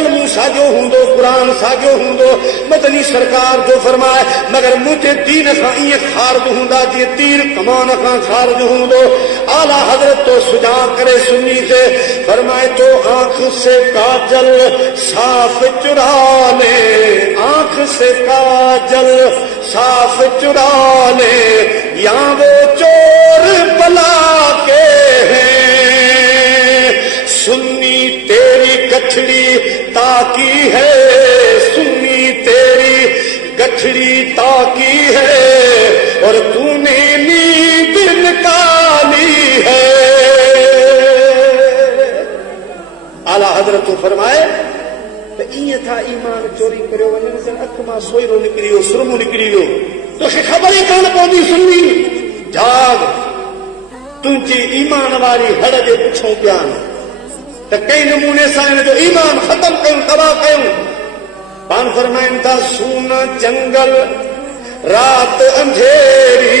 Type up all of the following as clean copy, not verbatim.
जंगल मूं साॻियो हूंदो, क़ुरान साॻियो हूंदो, मदनी सरकार जो फरमाए मगर मुझे दीन खां ईअं ख़ारिज हूंदा जीअं तीर कमान खां ख़ारिज हूंदो। आला हज़रत तो सुजा करे सुन्नी से फरमाए तो आंख से काजल साफ चुरा ले, आंख से काजल साफ चुरा ले, या वो चोर बला के हैं, सुन्नी तेरी गठड़ी ताकी है, सुन्नी तेरी गठड़ी ताकी है और तूने नींद निकाली है। आला हजरत तो फरमाए तो इं था ईमान चोरी करियो वञण अख मां सोयरो निकिरी वियो, सुरमो निकिरी वियो, तोखे ख़बर ई कान पवंदी। सुन्नी जाग, तुंहिंजी ईमान वारी हड़ जे पुछूं पिया त कई नमूने सां हिन जो ईमान ख़तम कयूं, तबाह कयूं। पान फरमाइनि था सूना जंगल रात अंधेरी,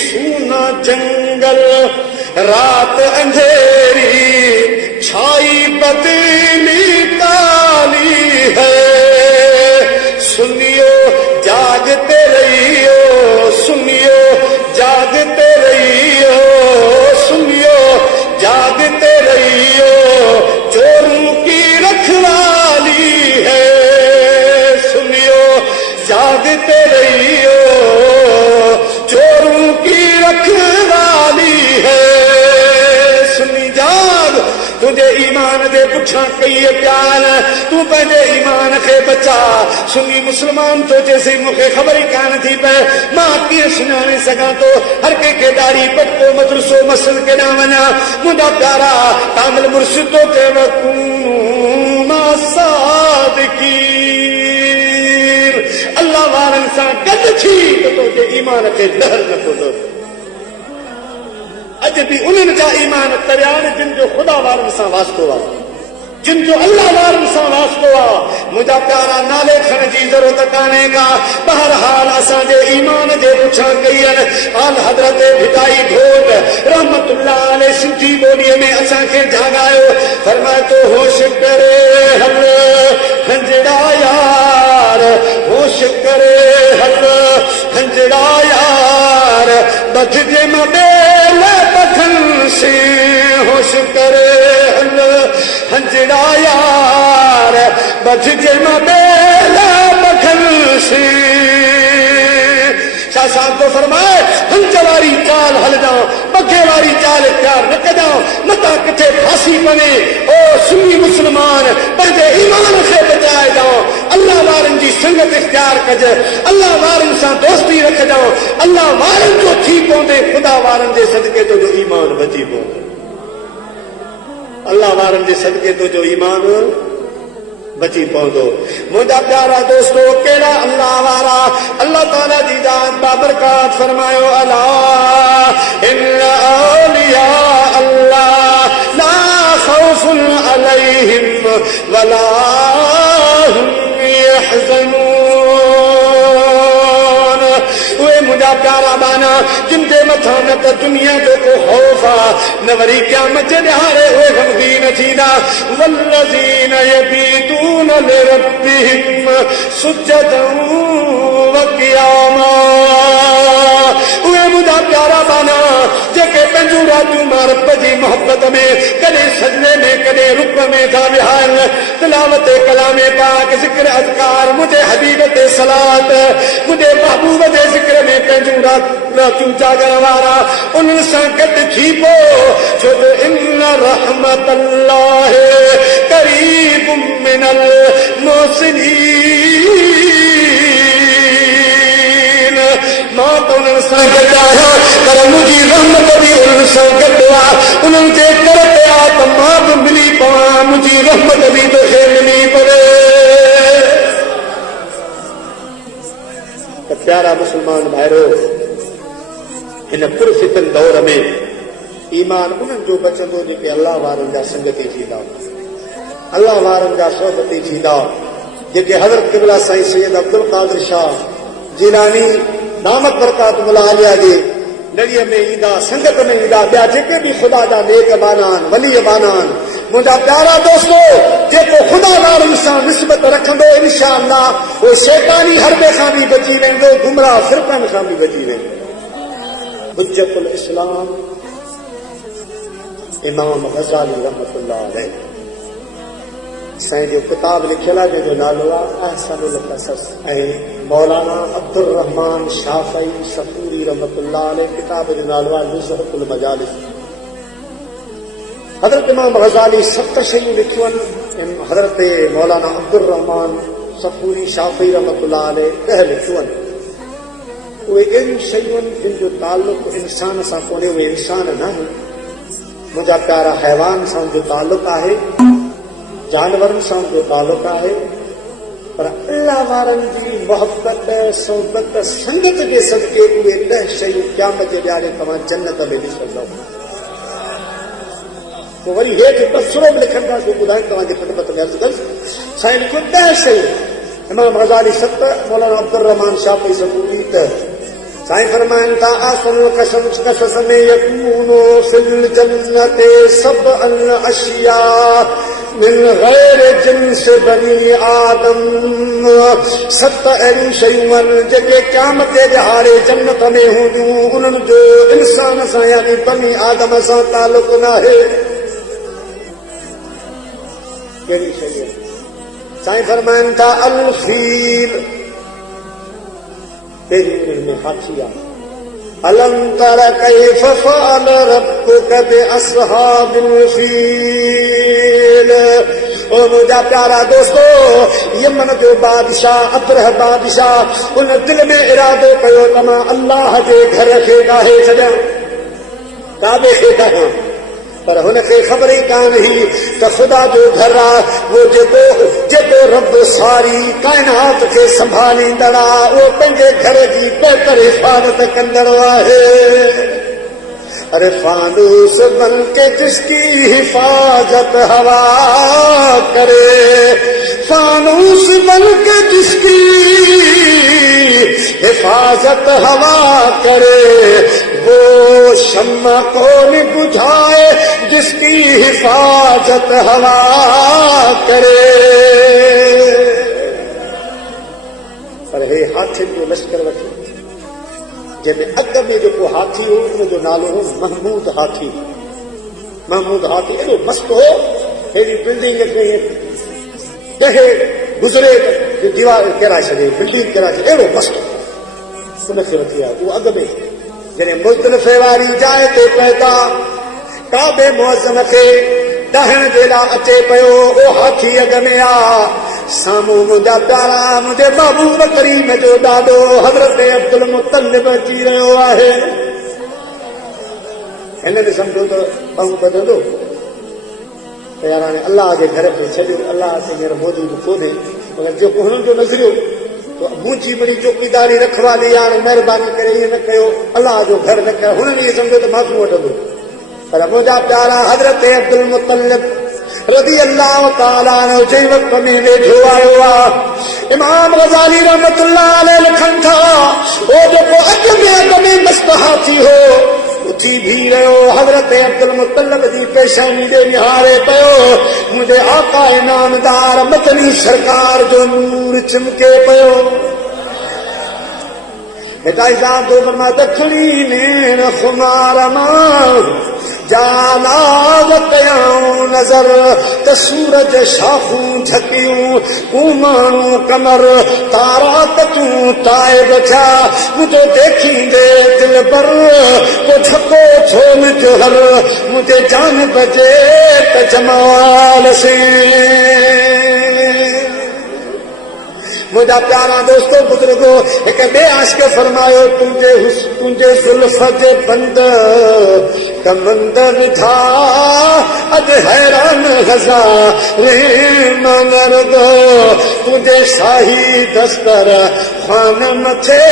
सूना जंगल रात अंधेरी, छाई बदली काली है, सुनियो जागते रहियो, सुनियो जागते रहियो, सुनियो जागते रहियो, चोरों की रखवाली है, सुनियो जागते रहियो, चोरों की रखवाली है। सुनी जाग, तुझे ईमान दे पुछा कई प्यार, तू पंहिंजे ईमान खे बचा। सुनी मुस्लमान तो जैसे मूंखे ख़बर ई कान थी पए मां कीअं सुञाणे सघां थो, हर कंहिंखे ॾाढी पटको मदरसो मस्जिद केॾां वञा। मुंहिंजा प्यारा कामिल मुर्शिद तो चएव कूना सादिकीन, अल्लाह वारनि सां गॾु थी त तुंहिंजे ईमान खे लहर न पवंदो। अॼु बि उन्हनि जा ईमान तरिया आहिनि जिन जो ख़ुदा वारनि सां वास्तो आहे, जिन जो अल्लाह वारनि सां वास्तो आहे। मुंहिंजा प्यारा नाले खण जी ज़रूरत कान्हे का, बहरहाल असांजे ईमान जे पुछां कई आहिनि। आल हज़रत भिटाई ढोल रहमतुल्लाह अलैह सिंधी ॿोलीअ में असांखे जाॻायो, फरमाए तो होश करे हल खंजड़ा यार, होश करे हल खंजड़ा यार, बधजे मबेल बखन से, होश करे हल खंजड़ा यार, बधजे मबेल बखन से। शाह साहब तो फरमाए हंज वारी चाल हल जाओ, बगे वारी चाल इख्तियार न कजाओ, मता किथे फांसी बने। ओ सुन्नी मुसलमान पंहिंजे ईमान खे बचाए जाओ, अल्लाह वारनि जी संगत इख्तियार कजे, अल्लाह वारनि सां दोस्ती रखजाओ, अल्लाह वारनि जो थी पवंदे, ख़ुदा वारनि जे सदके तुंहिंजो ईमान बची पवंदो, अल्लाह वारनि जे सदके तुंहिंजो ईमान बची पवंदो। मुंहिंजा प्यारा दोस्तो कहिड़ा अल्लाह वारा, अल्लाह ताला जी ज़ात बाबरकात फरमायो, अला इन्ना औलिया अल्लाह ला खौफुन अलैहिम वला हुम यहज़नून। उहे मुंहिंजा प्यारा बाना जिनके मथां न त दुनिया जो को खौफ आहे न वरी क़यामत जे ॾिहाड़े उहे गमगीन थींदा। वल्लज़ीन यबीतून लिरब्बिहिम सुजदन व क़ियामा, उहे मुंहिंजा प्यारा बाना जेके पंहिंजूं रातूं मां रब जी मोहब्बत में कॾहिं सजदे में कॾहिं रुक में था विहारनि, तिलावत कलाम पाक ज़िक्र अज़कार मुंहिंजे हबीब ते सलात, मुंहिंजे महबूब जे ज़िक्र में पंहिंजूं रातूं जागण वारा उन्हनि सां गॾु थी पो, छो त इन रहमतल्लाह करीबुम मिनल मुहसिनीन। मां त उन्हनि सां गॾु आहियां पर मुंहिंजी रहमत बि उन्हनि सां गॾु आहे, उन्हनि जे कर ते आहे त मां बि मिली पवां, मुंहिंजी रहमत बि तोखे मिली पवे। त प्यारा मुस्लमान भाइरो, हिन पुरफितन दौर में ईमान उन्हनि जो बचंदो जेके अल्लाह वारनि जा संगती थींदा, अल्लाह वारनि जा सोबती थींदा, जेके हज़रत क़िबला साईं सैयद अब्दुल कादिर शाह जिलानी दामत बरकात मुलालिया जे नड़ीअ में ईंदा, संगत में ईंदा, ॿिया जेके बि ख़ुदा जा नेक बाना आहिनि, वली बाना आहिनि। मुंहिंजा प्यारा दोस्तो जेको ख़ुदा वारनि सां निस्बत रखंदो इंशाअल्लाह वो शैतानी हरबे खां भी बची वेंदो, गुमराह फिरकनि खां भी बची वेंदो। हुज्जतुल इस्लाम इमाम गज़ाली रहमतुल्लाह अलैह साईं जो किताब लिखियल आहे जंहिंजो नालो आहे अहसनुल क़सस, ऐं मौलाना अब्दुर रहमान शाफ़ई सफ़ूरी रहमतुल्लाह अलैह किताब जो नालो आहे नुज़हतुल मजालिस। हज़रत इमाम गज़ाली 7 शयूं लिखियूं आहिनि, हज़रत मौलाना अब्दुर रहमान सफ़ूरी शाफ़ई रहमतुल्लाह अलैह 10 लिखियूं आहिनि। उहे अहिड़ियूं शयूं आहिनि जिन जो ताल्लुक़ इंसान सां कोन्हे, उहे इंसान न आहिनि। मुंहिंजा प्यारा हैवान सां जो ताल्लुक़ आहे, जानवरनि सां जो ताल्लुक़ आहे, पर अल्लाह वारनि जी मोहबत सोबत संगत जे सदके उहे 10 शयूं क़यामत जे ॾियारे तव्हां जन्नत में ॾिसंदव। पोइ वरी हेठि बसरो बि लिखंदा जो ॿुधाए तव्हांजी ख़िदमत में अर्ज़ु कंदुसि। साईं लिखियो 10 शयूं, इमाम गज़ाली 7, मौलाना अब्दुर रहमान शाफ़ी सफ़ूरी 10। साईं फरमाइनि था आसनुल क़सस में यकूनो फिल जन्नते सब अल अशिया मिन गैर जिन्स बनी आदम। 7 अहिड़ियूं शयूं आहिनि जेके क़यामत जे ॾियारे जन्नत में हूंदियूं, उन्हनि जो इंसान सां यानी बनी आदम सां ताल्लुक़ न आहे। कहिड़ी शयूं? साईं फरमाइनि था अल फील, पहिरीं में हाथी आहे। अलम तर कैफ फ़अल रब्बुक बिअस्हाबिल फील। ओ मुंहिंजा प्यारा दोस्तो, यमन जो बादशाह अब्रह बादशाह उन दिल में इरादो कयो त मां अल्लाह जे घर खे ॻाहे छॾियां, काबे खे ॻाहियां, पर हुनखे ख़बर ई कान हुई त ख़ुदा जो घर आहे वो जेको रब सारी काइनात खे संभालींदड़ आहे, उहो पंहिंजे घर जी बहितर हिफ़ाज़त कंदड़ आहे। अरे फानूस बन के जिसकी हिफाजत हवा करे, फानूस बन के जिसकी हिफाजत हवा करे, वो शम्मा कौन बुझाए जिसकी हिफाजत हवा करे। पर हे हाथियुनि जो लश्कर वठी, जंहिंमें अॻ में जेको हाथी हो उनजो नालो हो महमूद हाथी। महमूद हाथी एॾो मस्तु हो, हेॾी बिल्डिंग खे ॾहे गुज़रे दीवार किराए छॾे, बिल्डिंग किराए छॾे, एॾो मस्तु उनखे वठी आयो। उहो अॻ में जॾहिं मुज़दलिफ़े वारी जाइ ते पैदा काबे मुअज़्ज़म खे ॾहण जे लाइ अचे पियो, उहो हाथी अॻ में आ। साम्हूं मुंहिंजा प्यारा मुंहिंजे महबूब करीम जो ॾाॾो हज़रत अब्दुल मुत्तलिब अची रहियो आहे। हिन में सम्झो त ॿहू ॿधंदो त यार हाणे अलाह जे घर खे छॾियो, अलाह ते हींअर मौजूदु कोन्हे, मगर जेको हुननि जो नज़रियो मुंहिंजी बड़ी चौकीदारी रखवाली हाणे महिरबानी करे ईअं न कयो, अलाह जो घर न कयो, हुननि इहे सम्झो त माफ़ी वठंदो। पर मुंहिंजा प्यारा हज़रत अब्दुल मुत्तलिब रज़ी अल्लाह ताला अन्हु जे वक़्त में वेठो आयो आहे। इमाम गज़ाली रहमतुल्लाह अलैह लिखनि था, उहो जेको अॻ में मस्त हाथी हो उथी भी रहियो, हज़रत अब्दुल मुत्तलिब जी पेशानी ॾे निहारे पियो। मुंहिंजे आका इनामदार मदनी सरकार जो नूर चिमके पियो। हितां सां जो फरमा दखणी नेण खुमार मां जाला वतयाऊं नज़र त सूरज शाखूं झकियूं, तूं माण्हू कमर तारा त तूं ताइब थिया, मुंहिंजो देखींदे दिल पर को झको छो मुंहिंजो हर, मुंहिंजे जान बजे त जमाल से। मुंहिंजा प्यारा दोस्तो बुजुर्गो, हिक ॿिए आशिक़ फरमायो, तुंहिंजे ज़ुल्फ़ जे बंद कमंद विधा अॼु हैरान हज़ारे मनरगो, तुंहिंजे शाही दस्तर ख़ान मथे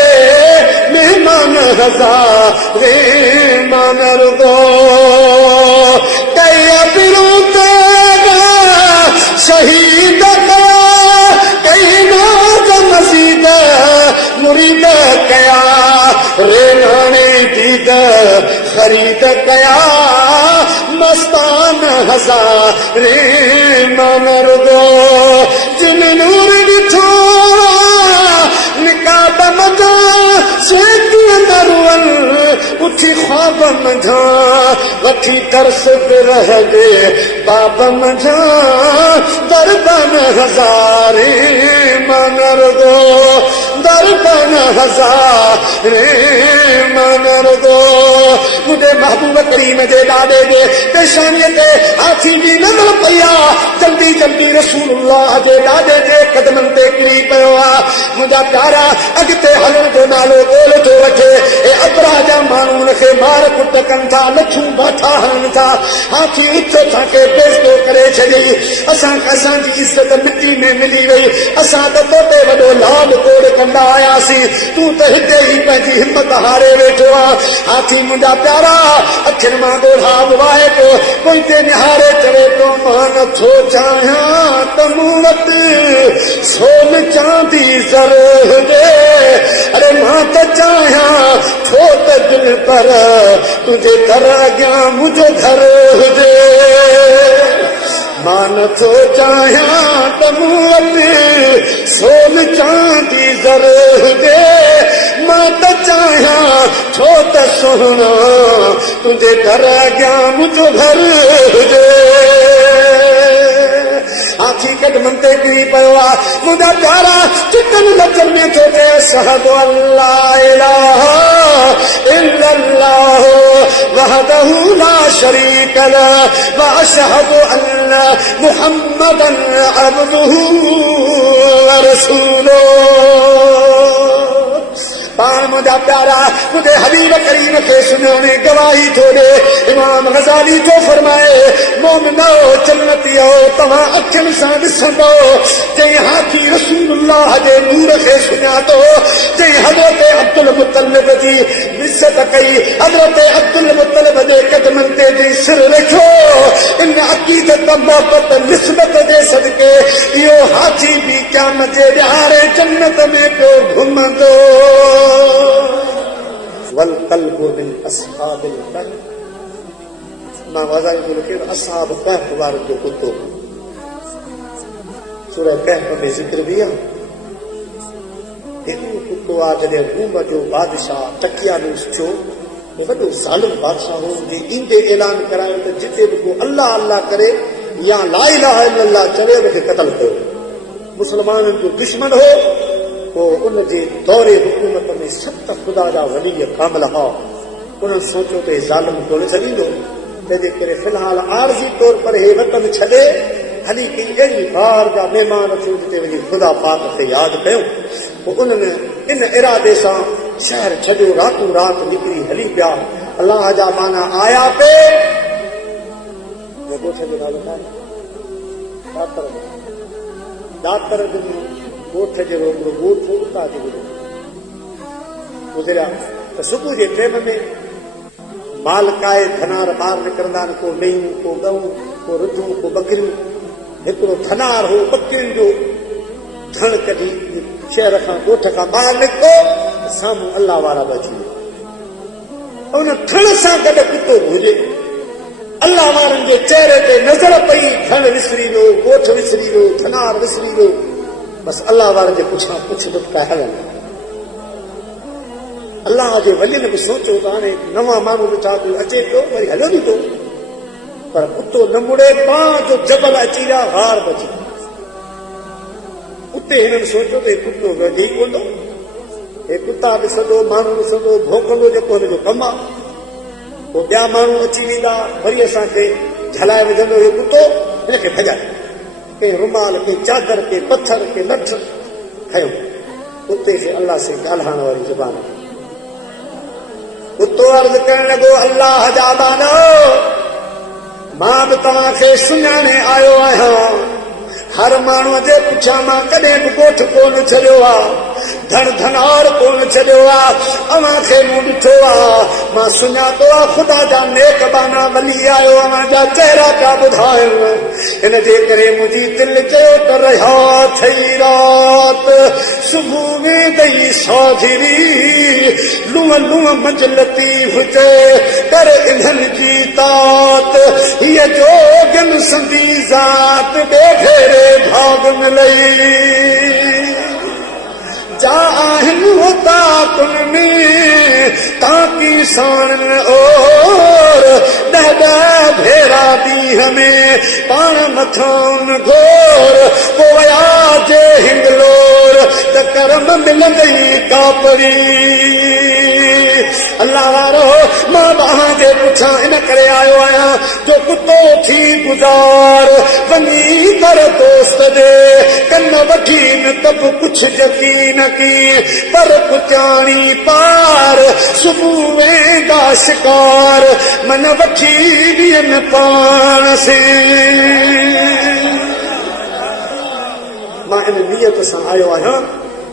महिमान हज़ारे मनरगो। कई अबिरू तेरा शहीद मज़ीद मुरीद कया, रेलाने दीद खरीद कया, मस्तान हज़ारे मनरगो। जिन नूर ॾिठो निकाब मजा सेक अंदर वन उठी ख्वाब मजा वठी तरस पे रह गे बाब मजा दरबन हजारे मनर दो दरबन हजारे मनर दो मुझे महबूब करीम जे ॾाॾे जे पेशानीअ ते हाथी जी नज़र पई आहे जल्दी जल्दी रसूलुल्लाह जे ॾाॾे जे कदमनि ते किरी पियो आहे मुंहिंजा प्यारा अॻिते हलण जो नालो ॻोल्ह थो वठे ऐं अबरा जा माण्हू हुनखे मार कुट कनि था लछूं बाठा हलनि था हाथी उथ असांखे बेइज़्ज़तो करे छॾी असांजी इज़त मिटी में मिली वई असां त तोते वॾो लाभ कोड़ कंदा आयासीं तूं त हिते ई पंहिंजी हिमत हारे वेठो आहे हाथी मुंहिंजा प्यारा अखियुनि मां ॻोढ़ा वाहे पियो कोई ते निहारे चवे थो मां नथो चाहियां त मूं वटि सोन चांदी ज़र हुजे अरे मां त चाहियां छो त दिल पर तुंहिंजे दर अॻियां मुंहिंजो घर हुजे मां नथो चाहियां त मूं वटि सोन चांदी ज़र हुजे मां त चाहियां छो त सोना तुंहिंजे दर अॻियां मुंहिंजो घर हुजे हाथी कदमनि ते किरी पियो आहे मुंहिंजा प्यारा चिकन लचर में थो चए अशहदु अल्ला इलाहा इल्लल्लाह वहदहु ला शरीक लह व अशहदु अन्न मुहम्मदन अब्दुहु व रसूलुहु पाण मुंहिंजा प्यारा मुंहिंजे हबीब करीम खे सुञाणे गवाही थो ॾे इमाम गज़ाली थो फरमाए मोमिनो जन्नतियो तव्हां अखियुनि सां ॾिसंदो जंहिं हाथी रसूलुल्लाह जे नूर खे सुञातो जंहिं हज़रत अब्दुल मुतलिब जी इज़त कई हज़रत अब्दुल मुतलिब जे कदमनि ते जंहिं सिर रखियो इन अक़ीदत मोहबत निस्बत जे सदके इहो हाथी बि क़यामत जे ॾियारे जन्नत में पियो घुमंदो والقلب من اصحاب الكهف ما وزن ذکر اصحاب الكهف वारनि जो कुतो सूरह कहफ में ज़िक्र भी आहे एॾो कुतो आहे जॾहिं रूम जो बादशाह तकिया में थियो वॾो ज़ालिम बादशाह हो जे ईंदे ऐलान करायो त जिते बि को अल्लाह अल्लाह करे या ला इलाहा इल्लल्लाह चवे उनखे क़त्ल कयो मुस्लमाननि जो दुश्मन हो पोइ उनजे दौरे हुकूमत में 7 ख़ुदा जा वली कामिल हुआ उन्हनि सोचियो त ज़ालिम कोन छॾींदो तंहिंजे करे फ़िलहाल आरज़ी तौर पर हे वतन छॾे हली कई अहिड़ी बार जा महिमान अचूं जिते वञी ख़ुदा पाक खे यादि कयूं पोइ उन्हनि इन इरादे सां शहर छॾियो रातों रात निकिरी हली पिया अलाह जा माना आया पे दातर ॻोठ जहिड़ो हिकिड़ो ॻोठ उतां ते गुज़रिया त सुबुह जे टाइम में मालकाए धनार ॿार निकिरंदा आहिनि को मेयूं को ॻऊं को रुधूं को ॿकरियूं हिकिड़ो धनार हो ॿकरियुनि जो धण कढी शहर खां ॻोठ खां ॿाहिरि निकितो साम्हूं अलाह वारा बि अची विया उन धण सां गॾु कुतो हुजे अलाह वारनि जे चेहरे ते नज़र पई धण विसरी वियो ॻोठ विसरी वियो धनार विसरी वियो बस अल्लाह वारनि जे पुछां पुछ बुछा हलनि अल्लाह जे वलियुनि बि सोचियो त हाणे नवां माण्हू ॾिठा पियो अचे पियो वरी हलियो बि थो पर कुतो न मुड़े पाण जो जबल अची विया हार बची उते हिननि सोचियो त कुतो वेही कोन्हो हे कुता ॾिसंदो माण्हू ॾिसंदो भौंकंदो जेको हुनजो कमु आहे पोइ ॿिया माण्हू अची वेंदा वरी असांखे झलाए विझंदो हे कुतो हिनखे भॼाए कंहिं रुमाल कंहिं चादर कंहिं पत्थर कंहिं लठ खयो कुते खे अल्लाह से ॻाल्हाइण वारी ज़बान कुतो अर्ज़ु करण लॻो अल्लाह जा बानो मां बि तव्हांखे सुञाणे आयो आहियां हर माण्हूअ जे पुठियां मां कॾहिं बि ॻोठ कोन छॾियो आहे धन धनार कोन छॾियो आहे अवां खे मूं ॾिठो आहे मां सुञातो आहे ख़ुदा जा नेक बाना वली आयो अवां जा चेहरा पिया ॿुधायो इन जे करे मुंहिंजी दिलि चयो त रहा थई रात सुबुह वेंदई साझरी लूअ लूअ मंझलती हुजे कर इन्हनि जी तात हीअ जोगन संदी ज़ात ॾेढेरे भाग मिलई जा आहिनि होता तुन में ताकी साण और ॾह भेरा ॾींहं में पाण मथां घोर पोया जे हिंगलोर त करम मिलंदई कापड़ी अल्लाह वारो मां तव्हां जे पुछां इन करे आयो आहियां जो कुतो थी गुज़ार वञी कर दोस्त दे कन वठी न त बि कुझु यकीन की पर पुचाणी पार सुबुह वेंदा शिकार मन वठी ॾियनि पाण से मां इन नियत सां आयो आहियां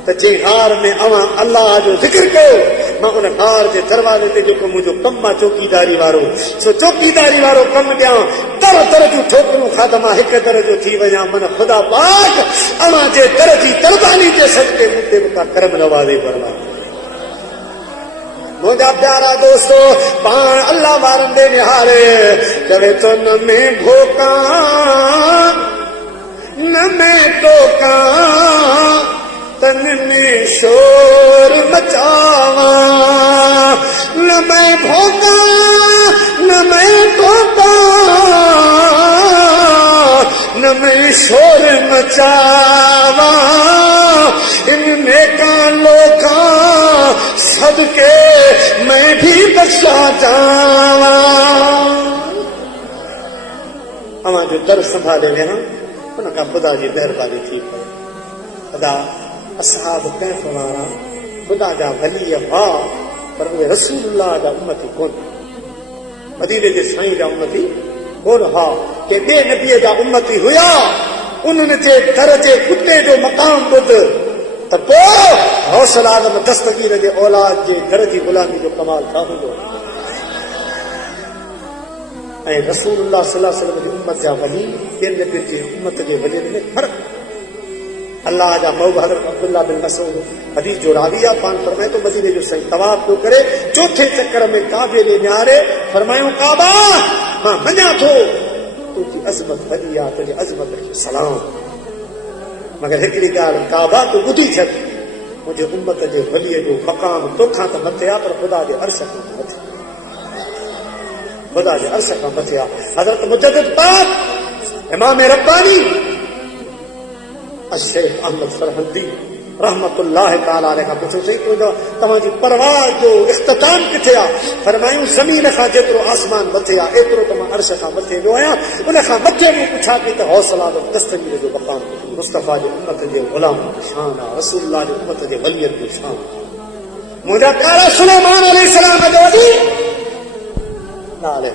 त जे हार में अवां अल्लाह जो ज़िक्र कयो मां उन हार जे दरवाज़े ते जेको मुंहिंजो कमु आहे चौकीदारी वारो सो चौकीदारी वारो कमु ॾियां दर दर जूं ठोकरूं खाधमा हिकु दर जो थी वञा मन ख़ुदा पाक अवां जे दर जी तरबानी जे सदके मुद्दे में का करम नवाज़े फरमा मुंहिंजा प्यारा दोस्तो पाण अल्लाह वारनि ॾे निहारे चवे तो न में भोकां न में टोकां तन में शोर मचावा न मैं भोगा न मैं टोका न मैं शोर मचावा इनमें का लोका सदके मैं भी बख्शा जावा अवां जो दर संभाले वेहां उनखां ख़ुदा जी महिरबानी थी पए ख़ुदा असहाब कैफ वारा ख़ुदा जा वली हुआ पर उहे रसूलुल्लाह जा उम्मती कोन मदीने जे साईं जा उम्मती कोन हुआ के ॿिए नबीअ जा उम्मती हुया उन्हनि जे दर जे कुते जो मक़ाम ॿुध त पोइ हौसला आदम दस्तगीर जे औलाद जे दर जी ग़ुलामी जो कमाल छा हूंदो ऐं रसूलुल्लाह सल्लल्लाहु अलैहि वसल्लम जी उम्मत जा वली ॿियनि नबियुनि जी उम्मत जे वलियुनि में फ़र्क़ु अल्लाह जा मौब हज़रत अब्दुल्लाह बिन मसूद हदीस जो रावी आहे पाण फरमाए तो मदीने जो साईं तवाफ पियो करे चौथे चक्कर में काबे ॾे निहारे फरमायो काबा मां मञा थो तुंहिंजी अज़मत वॾी आहे तुंहिंजी अज़मत खे सलाम मगर हिकिड़ी ॻाल्हि काबा तूं ॿुधी छॾ मुंहिंजे उम्मत जे वलीअ जो मक़ाम तोखां त मथे आहे पर ख़ुदा जे अर्श खां मथे ख़ुदा जे अर्श खां मथे आहे हज़रत मुजद्दिद पाक इमाम रब्बानी शेख अहमद सरहदी रहमतुल्लाह ताला अलैहि खां पुछो सही तुंहिंजो तव्हांजी परवाज़ जो इख़्तिताम किथे आहे फरमायूं ज़मीन खां जेतिरो आसमान मथे आहे एतिरो त मां अर्श खां मथे वियो आहियां उन खां मथे मूं पुछा कई त हौसला जो दस्तगीर जो मक़ाम मुस्तफ़ा जे उम्मत जे ग़ुलाम जो शान आहे रसूलुल्लाह जे उम्मत जे वलियत जो शान मुंहिंजा प्यारा सुलेमान अलैहिस्सलाम जो वॾी नाले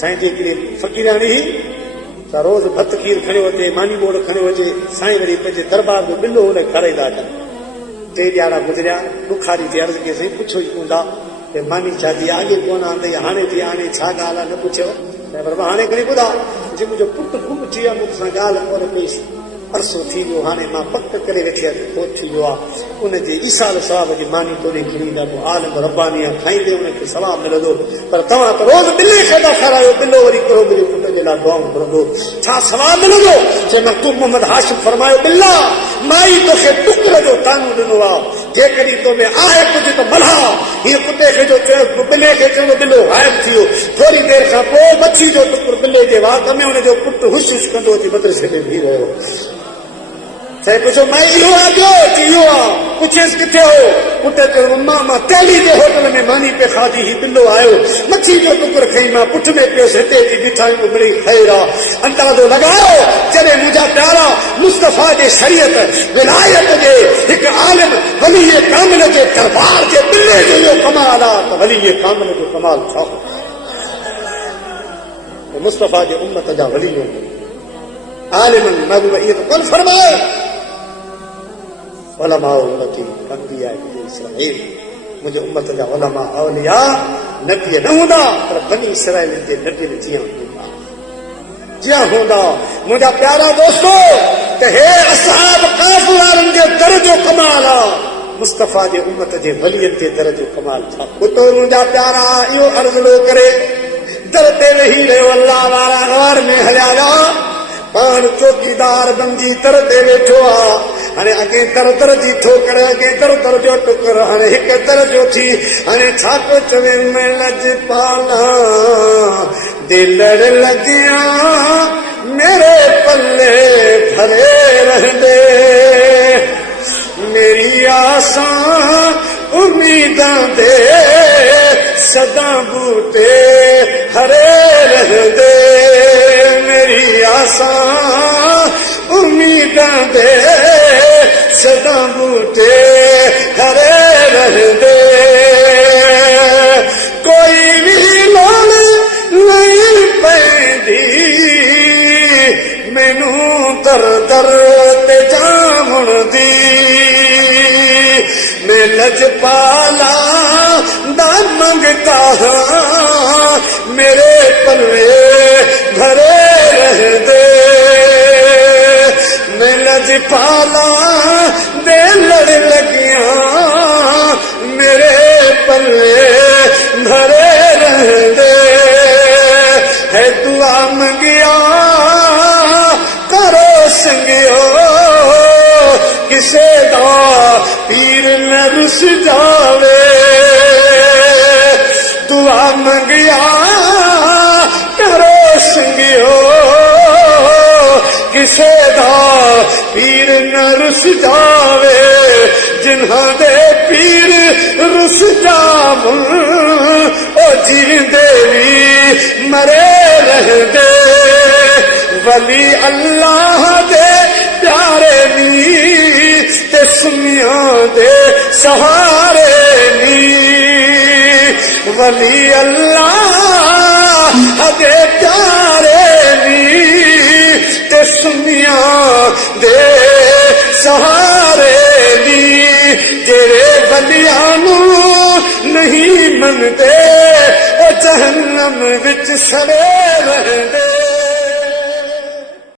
साईं जी हिकिड़ी फ़क़ीराणी त रोज़ भत खीर खणियो अचे मानी बोड़ खणियो अचे साईं वरी पंहिंजे दरबार जो बिल्लो हुन खाराईंदा अचनि टे ॾियारा गुज़रिया बुखारी जी अर्ज़ कई साईं पुछो ई कोन आहे मानी छा थी अॻे कोन आंदी हाणे थी हाणे छा ॻाल्हि आहे न पुछियो पर मां हाणे खणी ॿुधा जे मुंहिंजो पुटु गुम थी वियो मूंसां ॻाल्हि कोन कई अरसो थी वियो हाणे मां पक करे वेठी आहियां पोइ थी वियो आहे उनजे ईसाल सवाब जी मानी तोड़े खणी ईंदा पोइ आलम रब्बानी आहे खाईंदे उनखे सवाब मिलंदो पर तव्हां त रोज़ ॿिले खे था खारायो ॿिलो वरी कहिड़ो मुंहिंजे पुट जे लाइ दुआऊं घुरंदो छा सवाब मिलंदो चए मां तूं मोहम्मद हाशिम फरमायो बिल्ला माई तोखे टुकर जो तानू ॾिनो आहे जेकॾहिं तो में आहे कुझु त मल्हा हीअ कुते खे जो चयो ॿिले खे चयो ॿिलो गाइब थी वियो थोरी देरि खां पोइ मच्छी जो टुकुर ॿिले जे वात में हुनजो पुटु हुश हुश कंदो अची मदरसे में बीह रहियो चए पुछो माई इहो आहे इहो आहे पुछेसि किथे हो पुट चयो मां तेली जे होटल में मानी पे खाधी ही बिल्लो आयो मच्छी जो टुकुर खई मां पुठ में पियोसि हिते जी मिठाइयूं मिली ख़ैर आहे अंदाज़ो लॻायो जॾहिं मुंहिंजा प्यारा मुस्तफ़ा जे शरीयत विलायत जे हिकु आलिम वली कामिल जे दरबार जे बिल्ले जो इहो कमाल आहे त वली कामिल जो कमाल छा मुस्तफ़ा जे उम्मत जा वली आलिमन महबूब इहो त कोन फरमायो उलमा उम्मती अंबिया इसराइल, मुझे उम्मत जा उलमा औलिया नबी न हूंदा पर बनी इसराइल जे नबी जियां हूंदा, जियां हूंदा। मुझा प्यारा दोस्तों, ते हे असहाब काफ वारन जे दर्जो कमाल आ, मुस्तफा जे उम्मत जे वलियन जे दर्जो कमाल छा। पुतो मुझा प्यारा इहो अर्ज़ लो करे दर ते वेही रहियो, अल्लाह वारा गार में हलिया पान चौकीदार बंदी दर ते वेठो आ। हाणे अॻे दर जी ठोकर, अॻे दर जो टुकर, हाणे हिकु दर जो थी। हाणे छा थो चवे मैं लजपाला दिल लॻिया मेरे पल्ले भरे रहंदे, मेरी आसा उम्मीदां दे सदा बूटे हरे रहंदे, मेरी आसा उम्मीदां दे सदा बूटे हरे रहंदे। कोई भी लोड़ नहीं पैंदी मैनू दर दर ते जावण दी, मैं लजपाला दा मंगता हाँ मेरे पल्ले भरे रहंदे, मैं लजपाला दे लड़ लगिया मेरे पल्ले भरे रहंदे। है दुआ मंगिया करो संगियो किसे दा पीर न रुस जावे, दुआ मंगिया करो संगियो किसे दा पीर न रुस जावे, जिन्हां दे पीर रुस जावन ओ जींदे भी मरे रहंदे। वली अल्लाह दे प्यारे नी ते सुनियां दे सहारे नी, वली अल्लाह दे प्यारे नी ते सुनियां दे सहारे नी, जेरे बलियां नू नहीं मनदे ओ जहन्नम विच सड़े रहंदे।